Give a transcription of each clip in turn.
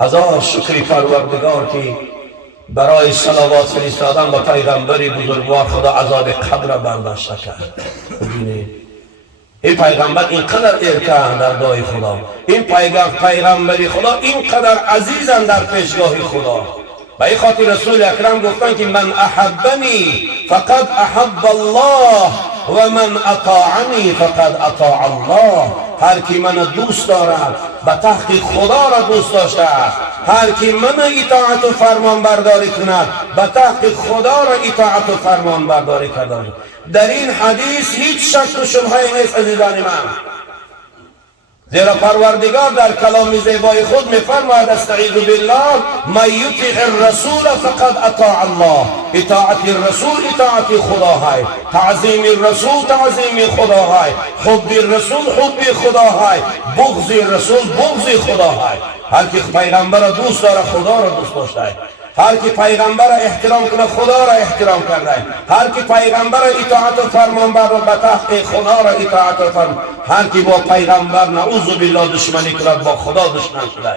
هزار شکری پروردگار که برای صلوات فرستادن به پیغمبری بزرگوار خدا عذاب قبر برداشت کرد. ببینید این پیغمبر اینقدر ارکان در دای خدا، این پیغمبری خدا اینقدر عزیزن در پیشگاه خدا. و این خاطر رسول اکرم گفتن که من احبنی فقد احب الله و من اطاعنی فقد اطاع الله. هر کی من دوست دارد به تحقیق خدا را دوست داشته است. هر کی من اطاعت و فرمان برداری کند به تحقیق خدا را اطاعت و فرمان برداری کرده. در این حدیث هیچ شک و شبهه نیست عزیزان من، زیرا پروردگار در کلام زیبای خود میفرماید استعیذ بالله من یطیع الرسول فقد اطاع الله. اطاعت الرسول اطاعت خدا ہے، تعظیم الرسول تعظیم خدا ہے، حب الرسول حب خدا ہے، بغض الرسول بغض خدا ہے. هر کی پیغمبر را دوست داره خدا را دوست داشته ہے. هر کی پیغمبر را احترام کنه خدا را احترام کرده. هر کی پیغمبر را اطاعت و فرمان برداره به تحقیق خدا را اطاعت و فرمان. هر کی با پیغمبر نعوذ بالله دشمنی کند با خدا دشمن شده.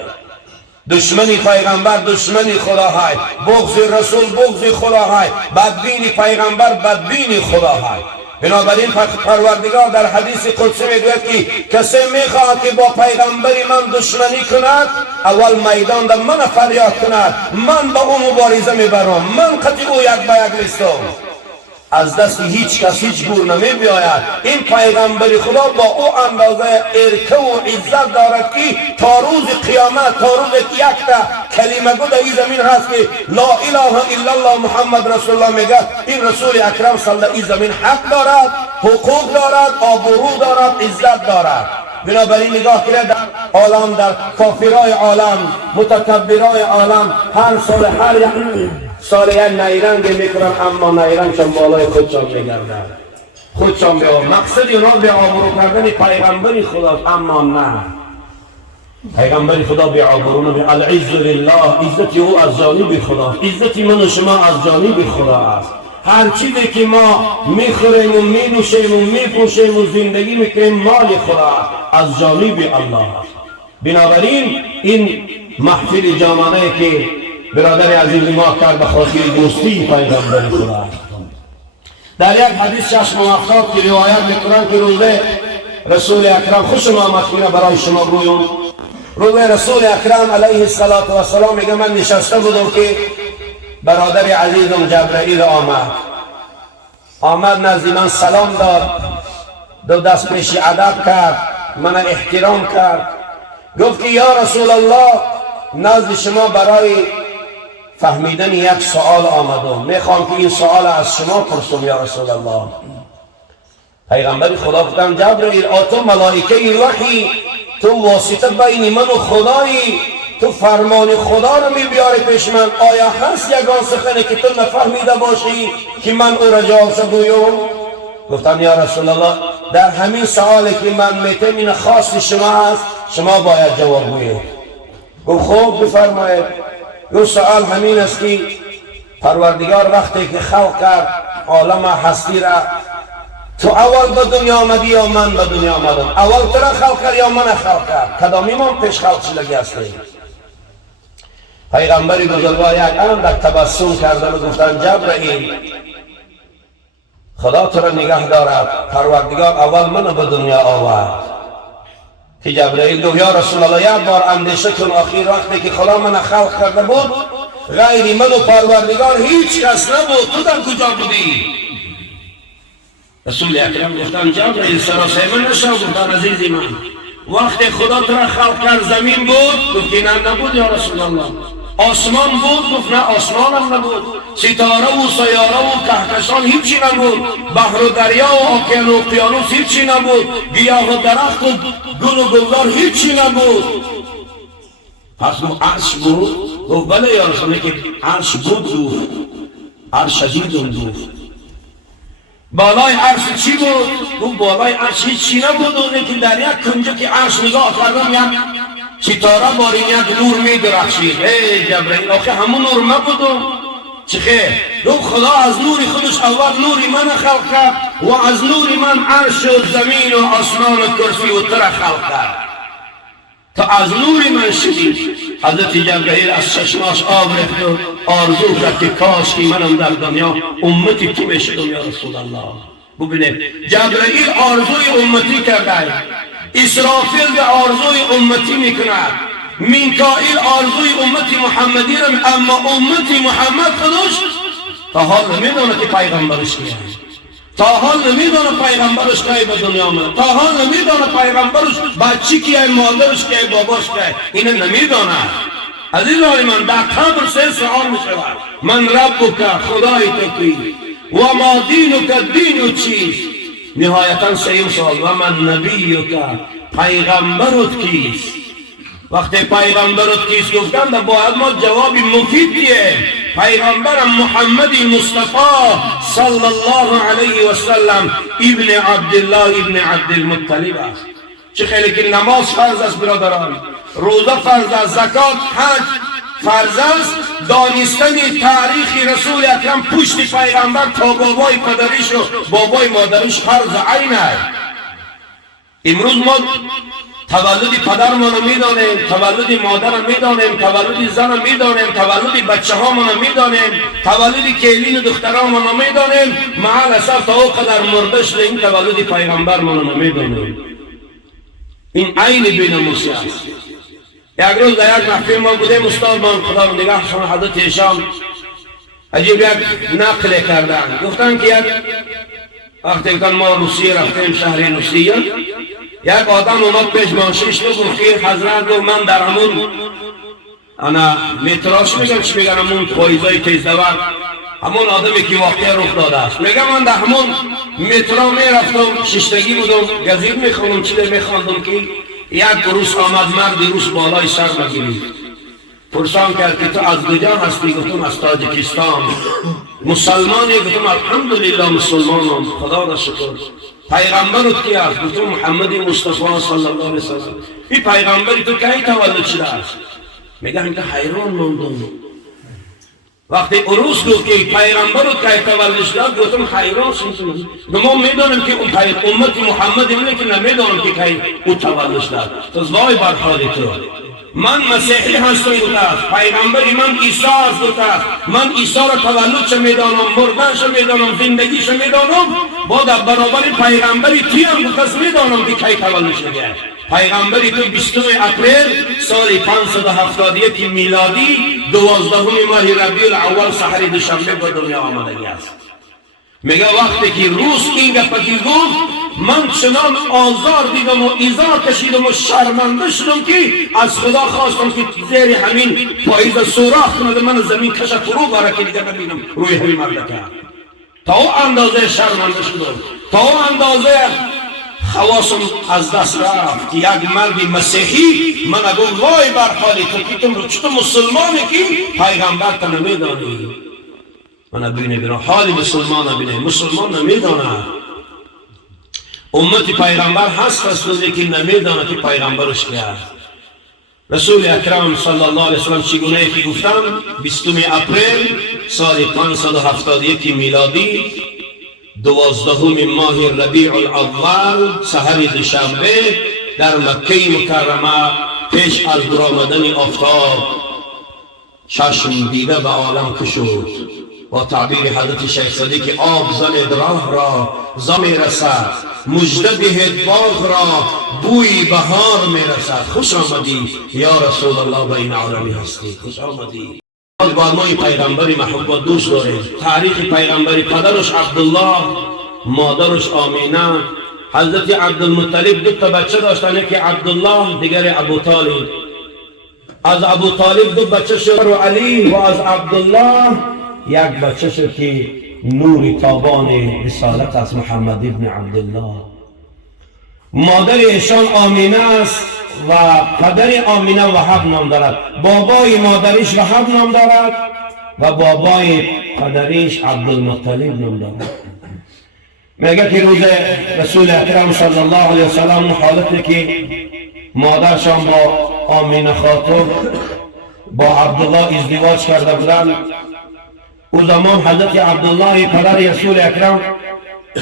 دشمنی پیغمبر دشمنی خدا ہے، بغض رسول بغض خدا ہے، بدبینی پیغمبر بدبینی خدا ہے. بنابراین پروردگار در حدیث قدسی میگوید که کسی میخواهد که با پیغمبری من دشمنی کند اول میدان در من فریاد کند، من با او مبارزه میبرم، من قطعی او یک به یک نیستم. از دست هیچ کس هیچ گور نمی بیاید. این پیغمبری خدا با او اندازه ارکه و عزت دارد که تا روز قیامت، تا روز یک تا کلمه گو در این زمین هست که لا اله الا الله محمد رسول الله میگه این رسول اکرم صلی الله این زمین حق دارد، حقوق دارد، آبرو دارد، عزت دارد. بنابراین نگاه کنید در عالم، در کافرای عالم، متکبرای عالم هر سال هر سال یک نیرنگ میکنن، اما نیرنگشان بالای خودشان میگردن، خودشان به مقصد اونا به آبرو کردن پیغمبری خدا. اما نه، پیغمبری خدا به آبرو به العز لله، عزت او از جانب خدا، عزت من و شما از جانب خدا است. هر چیزی که ما میخوریم و مینوشیم و میپوشیم و زندگی میکنیم مال خدا از جانب الله است. بنابراین این محفل جامانه که برادر عزیز ما کرد به خاطر دوستی پیغمبر خدا. در یک حدیث چشم و افتاد که روایت میکنند که روزه رسول اکرم خوشم آمد که برای شما گویم. روزه رسول اکرم علیه السلام میگه من نشسته بودم که برادر عزیزم جبرائیل آمد نزد من سلام داد، دو دست پیش ادب کرد، من احترام کرد، گفت که یا رسول الله نزد شما برای فهمیدن یک سوال آمدم، میخوام که این سوال از شما پرسم یا رسول الله. پیغمبر خدا گفتن جبرائیل تو ملائکه وحی، تو واسطه بین من و خدایی، تو فرمان خدا رو میبیاری پیش من، آیا هست یگان سخنی که تو نفهمیده باشی که من او را جواب گویم؟ گفتم یا رسول الله در همین سوالی که من میتم این خاص شما است، شما باید جواب گویید. گفت خوب بفرمایید. گفت سوال همین است که پروردگار وقتی که خلق کرد عالم هستی را، تو اول به دنیا آمدی یا من به دنیا آمدم؟ اول تو را خلق کرد یا من خلق کرد؟ کدامی من پیش خلق شدگی هستی؟ پیغمبری بزرگوار یک اندک تبسم کردن و گفتن جبرائیل خدا تو را نگه دارد، پروردگار اول من به دنیا آورد. که جبرائیل گفت یا رسول الله یک بار اندیشه کن، آخر وقتی که خدا من خلق کرده بود غیر من و پروردگار هیچ کس نبود، تو در کجا بودی؟ رسول اکرم گفتن جبرائیل سراسیمه نشو. گفتن عزیزی من وقتی خدا تو را خلق کرد زمین بود؟ گفتی نه نبود یا رسول الله. آسمان بود؟ گفت نه آسمان هم نبود. ستاره و سیاره و کهکشان هیچی نبود. بحر و دریا و اوکیان و اقیانوس هیچی نبود. گیاه و درخت و گل و گلزار هیچی نبود. پس گفت عرش بود؟ گفت بله یا رسول الله که عرش بود. گفت عرش شدید گفت بالای عرش چی بود؟ گفت بالای عرش هیچی نبود. اونه که در یک کنجه که عرش نگاه کردم یک ستاره بارین یک نور می درخشید. ای جبرائیل آخه همون نور نبودم؟ چه خیر؟ گفت خدا از نور خودش اول نوری من خلق کرد و از نور من عرش و زمین و آسمان و کرسی و تر خلق کرد. تا از نور من شدید حضرت جبرئیل از چشماش آب ریخت و آرزو کرد که کاش که منم در دنیا امتی تو میشدم یا رسول الله. ببینید جبرئیل آرزوی امتی کرده، اسرافیل به آرزوی امتی میکند، میکائیل آرزوی امتی محمدی را، اما امتی محمد خودش تا حال نمیدونه که پیغمبرش کیه، تا حال نمیدونه پیغمبرش کی به دنیا آمده، تا حال نمیدونه پیغمبرش بچه کیه، مادرش کیه، باباش کیه، اینو نمیدونه. عزیزان من در قبر سه سوال میشود: من ربک، خدای تو کی؟ و ما دینک، دین چیست؟ نهایتا سوم سوال: و من نبیک، پیغمبرت کیست؟ وقتی پیغمبرت کیست گفتند باید ما جواب مفید دیه. پیغمبرم محمد مصطفی صلی الله علیه و سلم ابن عبدالله ابن عبدالمطلب است. چه خیلی که نماز فرض است برادران، روزه فرض است، زکات، حج فرض است، دانستن تاریخ رسول اکرم پشت پیغمبر تا بابای پدریش و بابای مادرش فرض عین است. امروز ما تولد پدرمان رو میدانیم، تولد مادر میدانیم، تولد زن میدانیم، تولد بچه هامان میدانیم، تولد کیلین دخترانمان میدانیم، مع الاسف تا او قدر مرده شده این تولد پیغمبرمان نمیدانیم. این عین بیناموسی است. یک روز در یک محفل ما بودیم، استادمان خدا رو نگهشان حضرت هشام عجیب یک نقل کردن، گفتن که یک وقتی که ما روسیه رفتیم، شهر روسیه، یک آدم اومد پیش ماشینش و گفت که حضرت گفت من در همون متراش میگم چی میگن، همون پاییزای تیزدور، همون آدمی که واقعا رخ داده است، میگم من در همون مترا میرفتم، ششتگی بودم، گزید میخوندم، چیزی میخوندم که یک روز آمد مرد روس بالای سر بگیرید، پرسان کرد که تو از کجا هستی؟ گفتم از تاجیکستان. مسلمانی؟ گفتم الحمدلله مسلمانم، خدا را شکر. پیغمبرت کی است؟ گفتم محمد مصطفی صلی الله علیه و سلم. این پیغمبری تو کی تولد شده است؟ میگن که حیران ماندم. وقتی عروس گفت که پیغمبرت کی تولد شده، گفتم حیران شدم. ما میدونیم که اون امت محمد اینه که نمیدونم که کی او تولد شده. تو وای بر حال تو. من مسیحی هستم گفته است، پیغمبری من عیسی است گفته است، من عیسی را تولدش میدانم، مردنش میدانم، زندگیش میدانم، با در برابر پیغمبری تی هم گفته است میدانم که کی تولد شده. پیغمبری تو 20 اپریل سال 571 میلادی 12 ماه ربیع الاول سحر دوشنبه به دنیا آمده است. میگه وقتی که روز این گفتی گفت، من چنان آزار دیدم و ایزار کشیدم و شرمنده شدم که از خدا خواستم که زیر همین پاییز سوراخ کنه من زمین کش فرو باره که دیگه ببینم روی همین مملکت. تا او اندازه شرمنده شدم، تا او اندازه حواسم از دست رفت که یک مرد مسیحی من اگه وای بر حالی تو چطور مسلمانی که پیغمبر تا نمیدانی. من بینه بیرون حال مسلمان بینه، مسلمان نمیدانه امت پیغمبر هست لیکن نمیدانه که پیغمبرش کیه. رسول اکرم صلی الله علیه وسلم چگونه که گفتم 20 اپریل سال 571 میلادی 12 ماه ربیع الاول سحر دوشنبه در مکه مکرمه پیش از برآمدن آفتاب چشم دیده به عالم کشود. با تعبیر حضرت شیخ صدیق آب زند راه را زمی رسد، مژده دهد باغ را بوی بهار می رسد. خوش آمدی یا رسول الله به این عالمی هستی، خوش آمدی. با ما پیغمبری محبت دوست داریم. تاریخ پیغمبری پدرش عبدالله، مادرش آمینه. حضرت عبدالمطلب دو تا بچه داشتن، که عبدالله دیگر ابو طالب. از ابو طالب دو بچه شد علی و از عبدالله یک بچه شد که نور تابان رسالت از محمد ابن عبدالله. مادر ایشان آمینه است و پدر آمینه وهب نام دارد. بابای مادرش وهب نام دارد و بابای پدرش عبدالمطلب نام دارد. میگه که روز رسول اکرم صلی الله علیه وسلم حالتی که مادرشان با آمینه خاطر با عبدالله ازدواج کرده بودند، او زمان حضرت عبدالله پدر رسول اکرم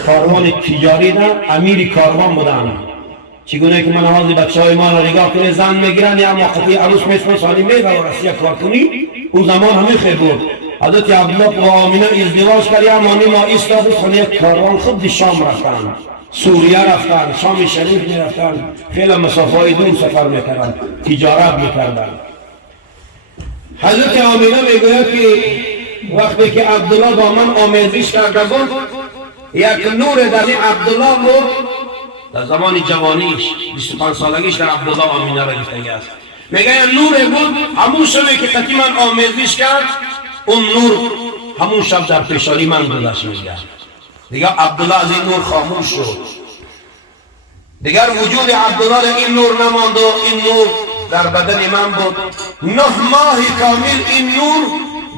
کاروان تجاری دارند، امیر کاروان بودند. چگونه که مناظر بچهای ما را نگاه کنی زن میگیرن یا موقفی عروس میسمن سالی میره و رسیه کار کنی اون زمان همه خیلی بود. حضرت عبدالله و آمینه ازدواج کرد یا مانی ما ایستاد خونه کاروان خود شام رفتن، سوریه رفتن، شام شریف میرفتن، خیلی مسافهای دور سفر میکردن، تجارت میکردن. حضرت آمینه میگوید که وقتی که عبدالله با من آمیزش کرده بود یک نور در این عبدالله بود، در زمان جوانیش 25 سالگیش در عبدالله آمینه را گرفته است. میگه نور بود همون شبی که قطعی من آمیزش کرد اون نور همون شب در پیشانی من گذشت. میگه دیگه عبدالله از این نور خاموش شد، دیگر وجود عبدالله در این نور نماند و این نور در بدن من بود. 9 ماه کامل این نور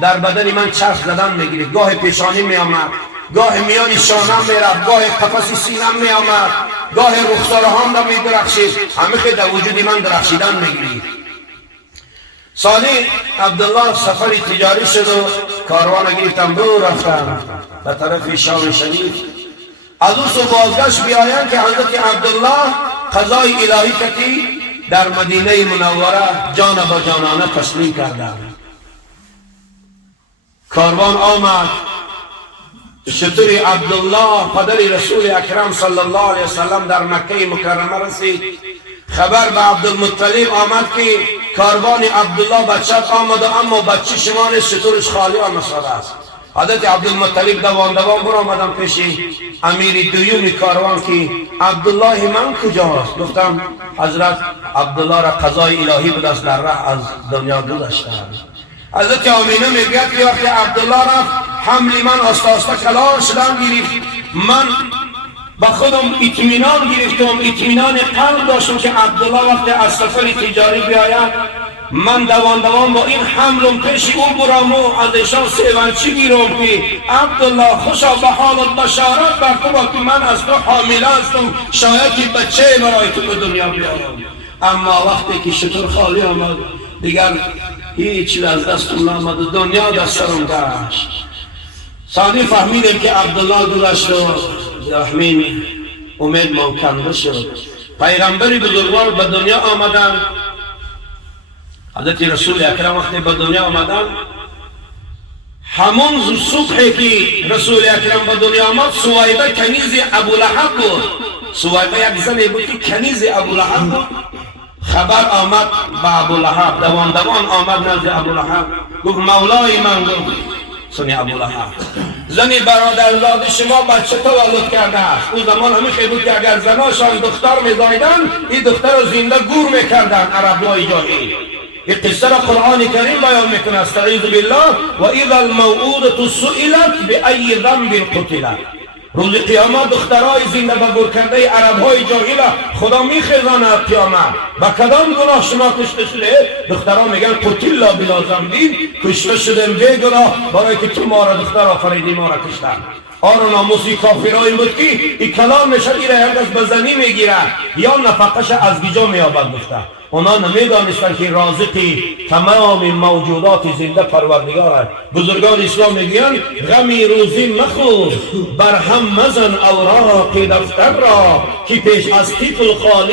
در بدن من چرخ زدن میگیرد، گاه پیشانی می آمد، گاه میان شانم میرفت، گاه قفس سینم می آمد، گاه رخسارهام را می درخشید، همه خیلی در وجود من درخشیدن میگیرید. سالی عبدالله سفری تجاری شد و کاروان گرفتم دور رفتم به طرف شام شریف. از او سو بازگشت بیاین که حضرت عبدالله قضای الهی کتی در مدینه منوره جان با جانانه تسلیم کردن. کاروان آمد، شتر عبدالله پدر رسول اکرم صلی الله علیه وسلم در مکه مکرمه رسید. خبر به عبدالمطلب آمد که کاروان عبدالله بچت آمده اما بچه شما نیست، شترش خالی آمده است. حضرت عبدالمطلب دوان برو آمدم پیش امیر دویوم کاروان که عبدالله من کجاست؟ گفتم حضرت عبدالله را قضای الهی به دست در راه از دنیا گذشتند. حضرت آمینه میگوید که وقتی عبدالله رفت حمل من آسته آسته کلان شدن گرفت. من با خودم اطمینان گرفتم، اطمینان قلب داشتم که عبدالله وقتی از سفر تجاری بیاید من دوان با این حملم پیش او برام و از ایشان سیوانچی گیرم که عبدالله خوشا به حالت بشارت بر تو که من از تو حامله هستم، شاید که بچه برای تو به دنیا بیارم. اما وقتی که شتر خالی آمد دیگر هیچ از دستم نآمد، دنیا دستم گشت. ثانی فهمیدم که عبدالله گذشت و همین امید ممکن شد. پیغمبری بزرگوار به دنیا آمدن، حضرت رسول اکرم وقتی به دنیا آمدن همون صبحی که رسول اکرم به دنیا آمد سویبه کنیز ابولهب بود. سویبه یک زنی بود که کنیز ابولهب بود. خبر آمد به ابولهب، دوان آمد نزد ابولهب گفت مولای من، گفت سنی ابولهب زنی برادرزاد شما بچه تولد کرده است. اون زمان همین خیلی بود که اگر زناشان دختر می‌زاییدن این دختر رو زنده گور میکردن عربای جاهلی. این قصه را قرآن کریم بیان میکنه استعیذ بالله و اذا الموعودة سئلت بأی ذنب قتلت. روز قیامت دخترای زنده به گور کرده عربهای جاهل خدا میخیزاند قیامت با کدام گناه شما کشته شده؟ دخترها میگن قتلنا بلا ذنب، کشته شدیم بی گناه برای که تو ما را دختر آفریدی ما را کشتن. آن ناموسی کافرایی بود که این کلام نشد ایره هرگز به زنی میگیره یا نفقش از بیجا میابد. گفته اونا نمیدانستن که رازقی تمام موجودات زنده پروردگار است. بزرگان اسلام میگویند غمی روزی مخور بر هم مزن اوراق دفتر را که پیش از طفل خالق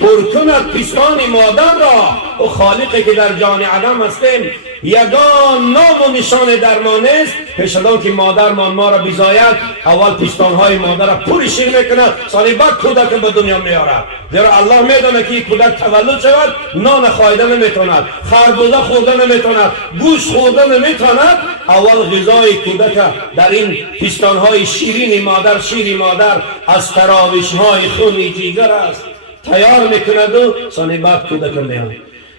پر کند پیستان مادر را. او خالقی که در جان عدم هستیم یگان نام و نشان درمان است. پیش از آن که مادرمان ما را بیزاید اول پیستانهای مادر را پر شیر میکند، سالی بعد کودک به دنیا میارد. زیرا الله میداند که کودک تولد شود نان خایده نمیتواند، خربزه خورده نمیتواند، گوشت خورده نمیتواند. اول غذای کودک در این پیستانهای شیرین مادر، شیر مادر از تراوشهای خون جیگر است، تیار میکند و سالی بعد کودک میاد.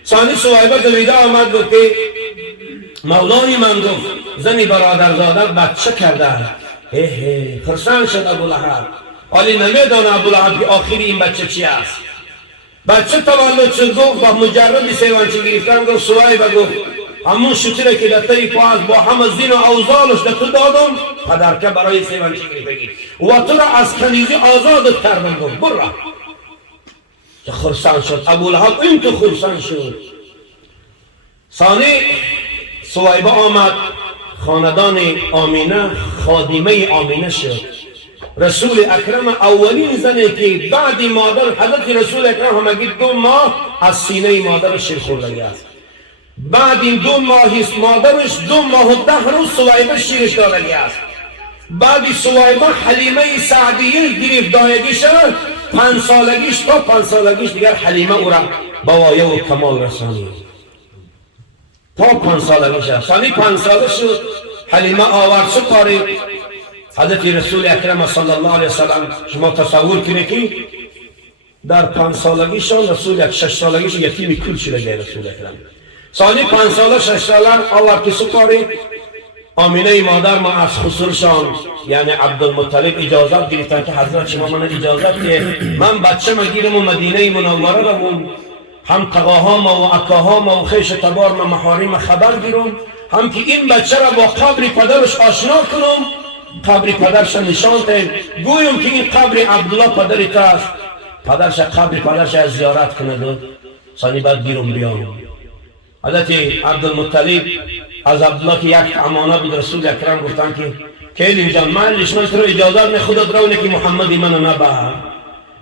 ثانی سویبه دویده آمد بود که مولای من، گفت زنی برادرزاده بچه کرده. خرسان شد ابولهب، ولی نمیدانه ابولهب که آخری این بچه چی است. بچه تولد شد، گفت با مجرد سیوانچی گرفتن گفت سویبه گفت همون شتره که در تایی پاس با همه زین و اوزالش در تو دادم پدرکه برای سیوانچی گرفتگی و تو را از کنیزی آزادت کردم. گفت برا. خرسان شد ابولهب، این تو خرسان شد. ثانی سویبه آمد، خاندان آمینه خادمه آمینه شد. رسول اکرم اولین زنی که بعد مادر حضرت رسول اکرم همگی 2 ماه از سینه مادر شیر خوردگی است. بعد این 2 ماهی مادرش 2 ماه و 10 روز سویبه شیرش دادگی است. بعد سویبه حلیمه سعدیه گرفتگی شد. 5 سالگیش تا 5 سالگیش دیگر حلیمه او را به وایه و کمال رسانید. تا 5 سالگیش است. سالی 5 ساله شد حلیمه آورد شد پاری حضرت رسول اکرم صلی الله علیه وسلم. شما تصور کنید که در 5 سالگیشان رسول 6 سالگیش یتیمی کل شده رسول اکرم. سالی 5 ساله 6 ساله آورد که سپاری آمینه مادر ما از خسرشان یعنی عبدالمطلب اجازت گرفتن که حضرت شما من اجازت که من بچه مگیرم و مدینه منوره روم، هم تقاهام و اکاهام و خیش تبار و محارم خبر گیرم، هم که این بچه را با قبر پدرش آشنا کنم، قبر پدرش نشان تیم گویم که این قبر عبدالله پدرت است، پدرش قبر پدرش از زیارت کنه ثانی بعد گیرم بیام. حضرت عبدالمطلب از عبدالله که یک امانه بود رسول اکرم گفتن که کیلیم جان من تو رو اجازت می خودت رونه که محمدی منو نبر،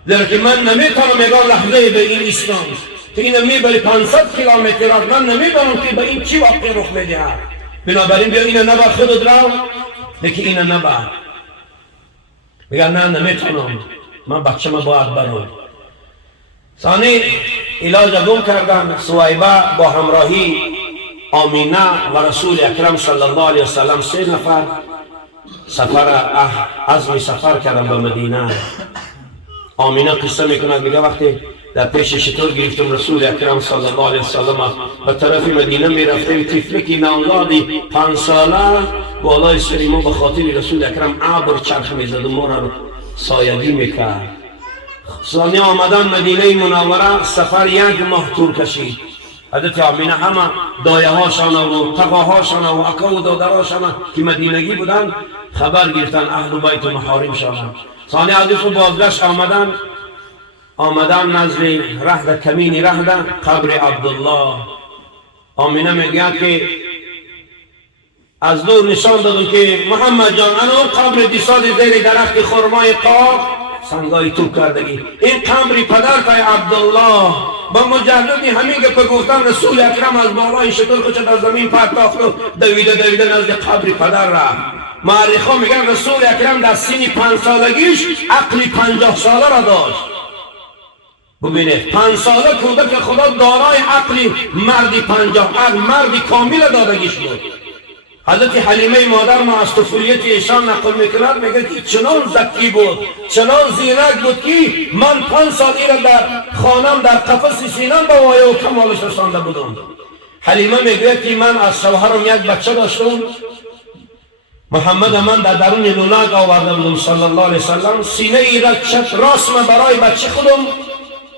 زیرا که من نمیتونم میگم لحظه به این اسلام که اینو میبری 500 کیلومتر از من نمیدونم که به این چی واقعی رخ میده، بنابراین بیا اینو نبر خودت رو لیکن اینو نبر. میگن نه نمیتونم من بچه ما باید برم. ثانی علاج گم کردن. سویبه با همراهی آمینه و رسول اکرم صلی الله علیه وسلم 3 نفر عزم سفر کردن به مدینه. آمینه قصه میکند میگه وقتی در پیش شطور گرفتم رسول اکرم صلی الله علیه وسلم به طرف مدینه میرفته و طفلکی نوزادی 5 ساله بالای سر ما به خاطر رسول اکرم ابر چرخ میزد و ما را سایگی میکرد. ثانی آمدن مدینه منوره سفر 1 ماه طول کشید. حضرت آمینه همه دایه هاشان و تقاهاشان و اکا و دادراشان که مدینگی بودن خبر گرفتن اهل بیت و محارم شان. ثانی حضرت بازگشت آمدن نزد رهد کمینی رهد قبر عبدالله. آمینه میگه که از دور نشان دادم که محمد جان انو قبر دیسال زیر درخت خرمای قاف سنگای تو کردگی این قبر پدر تای عبدالله. با مجرد همین که گفتن رسول اکرم از بالای شطور خودش از زمین پرتافت و دویده نزد قبر پدر رفت. مورخا میگن رسول اکرم در سن 5 سالگیش عقل 50 ساله را داشت. ببینید 5 ساله کودک خدا دارای عقل مردی 50 عقل مردی کامل دادگیش بود. حضرت حلیمه مادر ما از طفولیت ایشان نقل میکند میگه که چنان ذکی بود چنان زیرک بود که من 5 سال را در خانم در قفس سینم به وایه و کمالش رسانده بودم. حلیمه میگه که من از شوهرم 1 بچه داشتم، محمد من در درون لولک آورده بودم صلی الله علیه وسلم. سینه ای را چپ راست من برای بچه خودم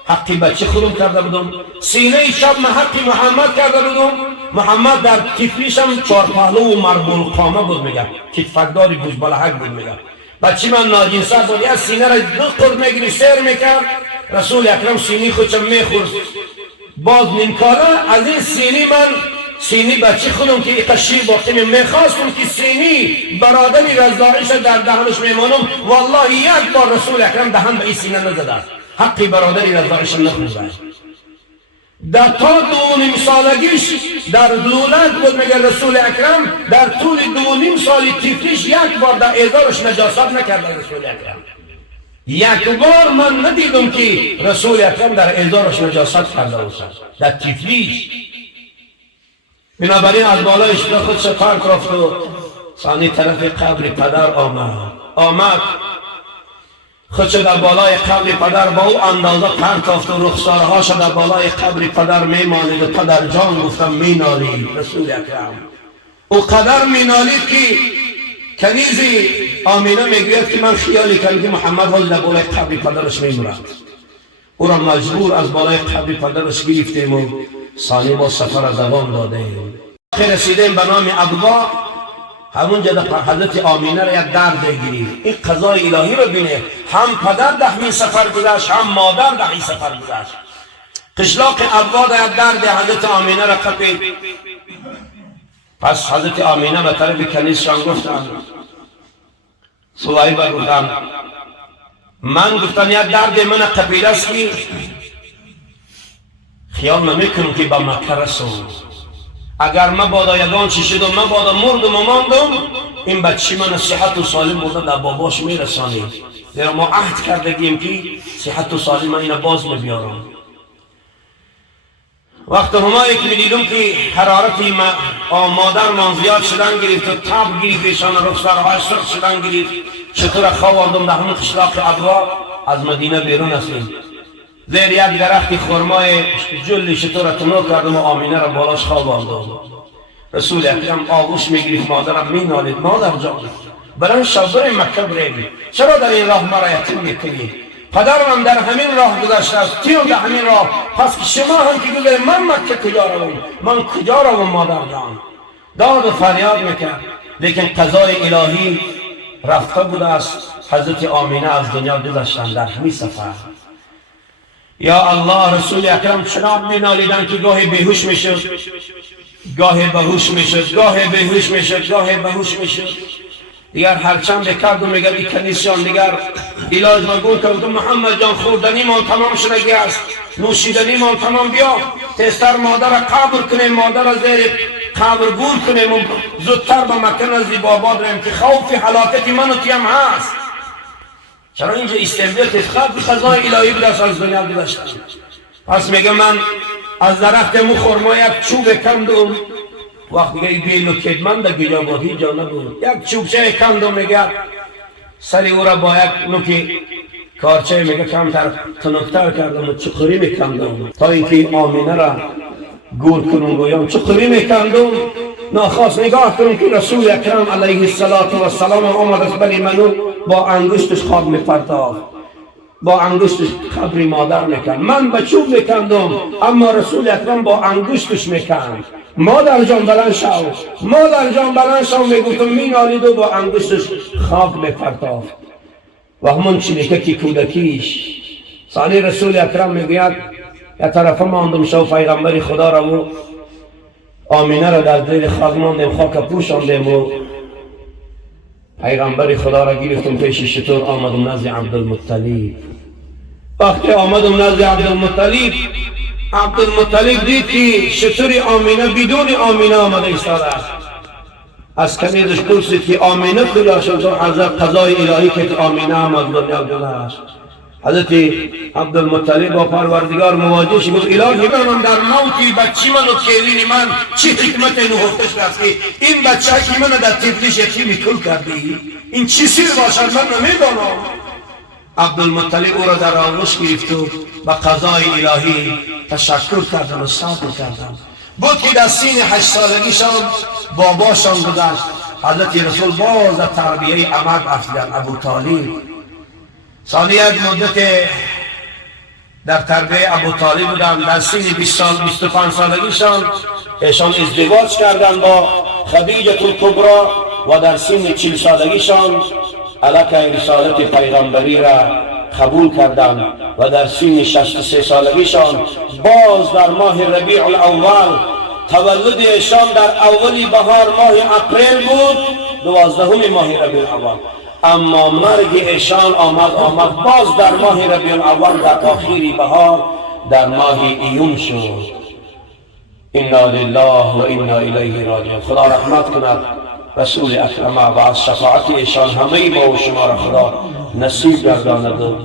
حقی بچه خودم کرده بودم، سینه چپ من حقی محمد کرده بودم. محمد در کفریشم 4 پهلو و مربول قامه بود میگه کتفکداری بوزبالحک بود میگه. بچه من ناجنسه بود یا سینه را 2 قرد میگیری سیر میکرد. رسول اکرم سینی خودشم میخورد باز نمکاره از این سینی من سینی بچه خودم که ایقا شیر باقی میخواستم که سینی برادری رضایش در دهنش میمانم. والله 1 بار رسول اکرم دهن به این سینه نزده حقی برادری رضایش نخورده. در تا 2.5 سالگیش در لولک بود میگه رسول اکرم در طول 2.5 سال طفلیش 1 بار در ازارش نجاست نکرده رسول اکرم. 1 بار من ندیدم که رسول اکرم در ازارش نجاست کرده باشد در طفلیش. بنابراین از بالایش به خود سفر کرد و ثانی طرف قبر پدر آمد خودش در بالای قبر پدر با او اندازه پرتافت و رخسارهاش در بالای قبر پدر میمانید و پدر جان گفتم مینالید. رسول اکرم او قدر مینالید که کنیزی آمینه میگوید که من خیالی کردم که محمد حال در بالای قبر پدرش میمورد. او را مجبور از بالای قبر پدرش گرفتیم و ثانی با سفر دوام دادیم. آخر رسیدیم به نام ابوا. همونجا در حضرت آمینه را 1 درد گرفت. این قضای الهی رو بینه، هم پدر دهمین سفر گذشت هم مادر دهمین سفر گذشت. قشلاق ابوا در 1 درد حضرت آمینه را قپید. پس حضرت آمینه به طرف کنیزشان گفتند صهیب گفتم من گفتم یک درد من قبیله است که خیال نمیکنم که به مکه رسم. اگر مبادا یگان چی شدم مبادا مردم و ماندم این بچه من صحت و سالم بوده در باباش میرسانی. زیرا ما عهد کردگیم که صحت و سالم من این باز میبیارم. وقت همایی که میدیدم که حرارتی مادر من زیاد شدن گرفت و تاب گرفت ایشان رخسارهای سرخ شدن گرفت، چطور خواردم در همون قشلاق ابوا از مدینه بیرون هستیم. زیر یک درخت خرمای جلی چطور تنو کردم و آمینه را بالاش خواباندم. رسول اکرم آغوش میگرفت مادرم مینالید مادر جان بلند شو بریم مکه بریم، چرا در این راه مرا یتیم میکنی؟ پدرم در همین راه گذشته است، تیم در همین راه، پس که شما هم که گذارید من مکه کجا روم؟ من کجا روم مادر جان؟ داد و فریاد میکرد. لیکن قضای الهی رفته بوده است. حضرت آمینه از دنیا گذشتن در همین سفر. یا الله، رسول اکرم چنان مینالیدن که گاهی بیهوش میشد، گاهی بهوش میشد، گاهی بیهوش میشد، گاهی بهوش میشد. دیگر هرچند بکرد و میگه ای کنیسیان دیگر علاج مگون که محمد جان خوردنی ما تمام شدگی است، نوشیدنی ما تمام، بیا تستر مادر قبر کنیم، مادر زیر قبر گور کنیم و زودتر به مکه نزدیک بابا بریم که خوف حلاکت من و تیم هست. چرا اینجا استنباط است؟ قضای الهی بود از دنیا گذشتن. پس میگه من از درخت مو خرما یک چوب کندم. وقت میگه بیلو کدمن در گجا بادی جا نبود، یک چوبچه کندم، میگه سری او را با یک نوکی کارچه میگه کمتر تنکتر کردم و چقری میکندم تا اینکه آمینه را گور کنم گویم چقری میکندم. ناخواست نگاه کنم که رسول اکرم علیه السلام آمد از بری منو با انگشتش خواب میپرتافت، با انگشتش قبری مادر میکند. من به چوب میکندم اما رسول اکرم با انگشتش میکند. مادر جان بلند شو، مادر جان بلند شو میگفتم، مینالید و با انگشتش خواب میپرتافت. و همون چلیکه که کودکیش. ثانی رسول اکرم میگوید یک طرف ماندم شو پیغمبر خدا را و آمینه را در زیر خاک ماندیم، خاک پوشاندیم و پیغمبر خدا را گرفتم پیش شطور آمدم نزد عبدالمطلب. وقتی آمدم نزد عبدالمطلب، عبدالمطلب دید که شطور آمینه بدون آمینه آمده ایستاده است. از کنیزش پرسید که آمینه کجا شد؟ حضرت قضای الهی که آمینه آمد دنیا گذشت. حضرت عبدالمطلب با پروردگار مواجه شد، گفت الهی من در موتی بچی من و کلین من چه حکمت نهفتش است که این بچه که من در طفلیش یتیمی کل کردی؟ این چی سیر باشد من نمیدانم. عبدالمطلب او را در آغوش گرفت و به قضای الهی تشکر کردن و صبر کردن. بود که در سین 8 سالگیشان باباشان گذشت. حضرت رسول باز در تربیه عمد افضل ابو طالب. ثانی یک مدت در تربیه ابو طالب بودن. در سین 20 سال 25 سالگیشان ایشان ازدواج کردن با خدیجه الکبری و در سین 40 سالگیشان علاقه رسالت پیغمبری را قبول کردند و در سین 63 سالگیشان باز در ماه ربیع الاول تولد ایشان در اولی بهار ماه اپریل بود، 12 ماه ربیع الاول. اما مرگ ایشان آمد باز در ماه ربیع الاول در آخری بهار در ماه ایون شد. انا لله و انا الیه راجعون. خدا رحمت کند رسول اکرم و از شفاعت ایشان همه ما و شما را خدا نصیب گرداند.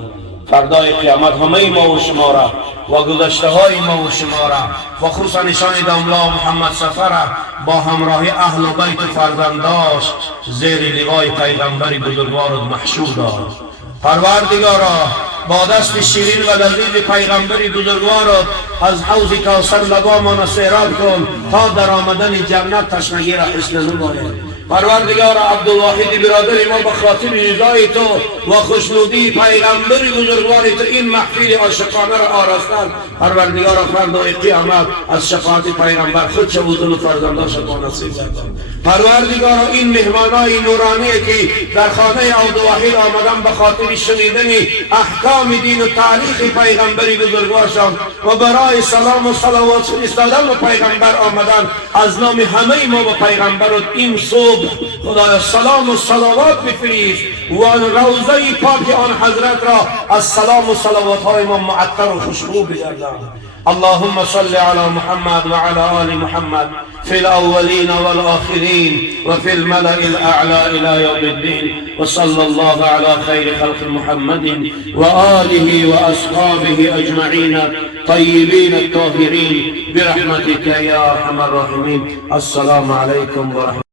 فردای قیامت همه ما و شما را و گذشته های ما و شما را و خصوصا نشان داملا محمد سفر با همراهی اهل و بیت فرزنداش زیر لوای پیغمبر بزرگوار محشور داد. پروردگارا با دست شیرین و لذیذ پیغمبر بزرگوار از حوض کوثر لبامان سیراب کن تا در آمدن جنت تشنگی را حسن نماید. پروردگار عبدالواحد برادر ما به خاطر رضای تو و خوشنودی پیغمبر بزرگوار تو این محفل عاشقانه را آراستند. پروردگار فردای قیامت از شفاعت پیغمبر خود شبودن و فرزنداش ما نصیب گردان. پروردگار این مهمانای نورانی که در خانه عبدالواحد آمدن به خاطر شنیدن احکام دین و تاریخ پیغمبر بزرگوارشان و برای سلام و صلوات فرستادن و پیغمبر آمدن، از نام همه ما به پیغمبر این صبح القلوب. خدایا سلام و صلوات بفریست و آن روضه پاک آن حضرت را از سلام و صلوات های ما معطر و خوشبو بگردان. اللهم صل على محمد وعلى آل محمد في الأولين والآخرين وفي الملأ الأعلى إلى يوم الدين. وصلى الله على خير خلق محمد وآله وأصحابه أجمعين طيبين الطاهرين برحمتك يا أرحم الراحمين. السلام عليكم ورحمة